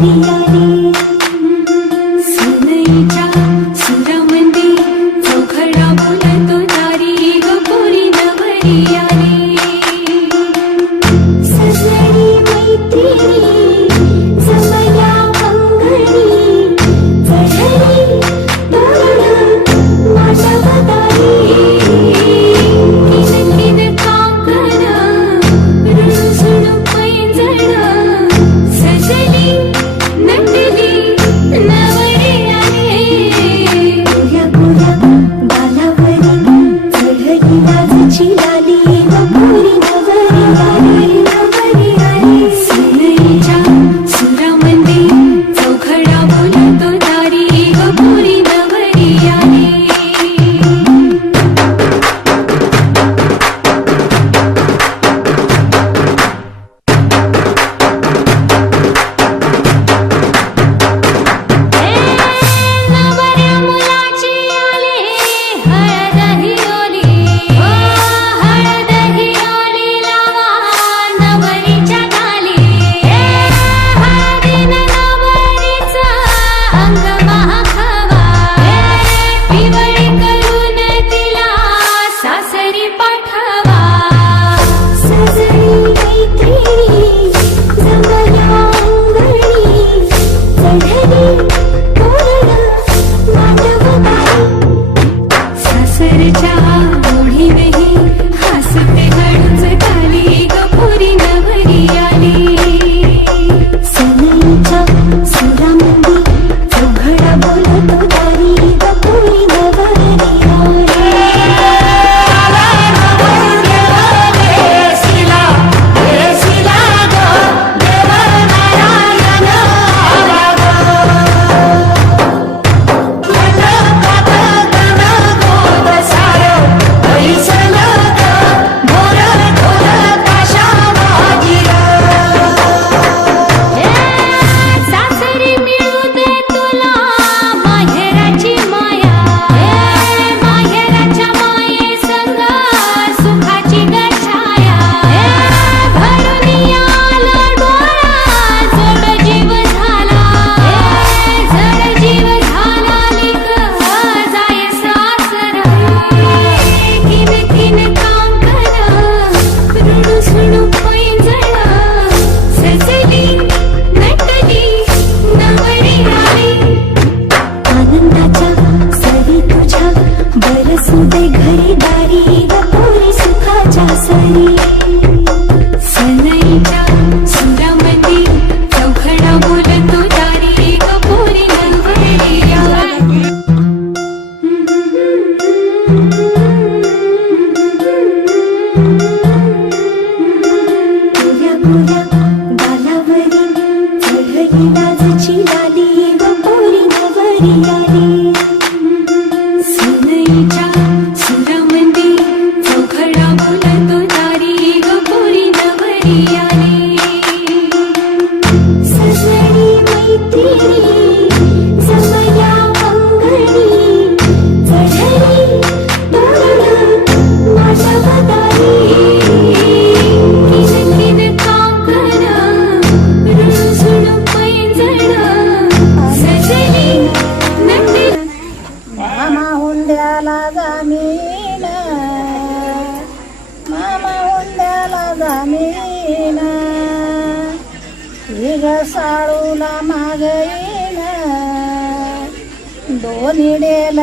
नवरी आली सुनईच्या सुरामंदी चौघडा बोलतो दारी ग पोरी नवरी आली सजनी मैत्रिणी जमल्या अंगणी चढली तोरण मानवदारी किन किन काकण रुसुण पैंजण सजली नटली नवरी आली गोऱ्या गोऱ्या बालावरी चढली लाजची लाली ग पोरी नवरी आली नवरी आली सुनईच्या सुरामंदी चौघडा बोलतो दारी ग पोरी नवरी आली नवऱ्या मुलाची आली हळद हिरोली हळद हिरोली लावा नवरीच्या गाली हळदीनं नवरीचं अंग महाखावा पिवळी करून तिला सासरी पाठवा सजनी मैत्रिणी जमल्या अंगणी चढली तोरण मांडवदारी सासरच्या ओढीनेही हसते हळूच खाली ग पोरी नवरी आली सनईच्या सुरामंदी चौघडा बोलतो दारी ग पोरी नवरी सासरी मिळू दे तुला माहेराची माया माहेराच्या माये संग सुखाची गछाया भरून आला डोळा जड जीव झाला लिक जाय सासरा किन किन काम कर रुणू सुणू पैंजण सजली नटली नवरी आली आनंदाच्या सरी तुझ्या बरसू दे घरी दारी ग पोरी सुखाच्या सरी सनईच्या सुरामंदी चौघडा बोलतो दारी ग पोरी नवरी आली गोऱ्या गोऱ्या बालावरी चढली लाजची लाली ग पोरी नवरी आली सुनईच्या सुरामंदी चौघडा बोलतो दारी ग पोरी नवरी आली सजनी मैत्रिणी जमल्या अंगणी चढली तोरण मांडवदारी किन किन काकण रुसुण पैंजण सजली नटली मामा हुंड्याला जामीन मामा हुंड्याला जामीन हिग साळूला मागईन दोन्ही डेल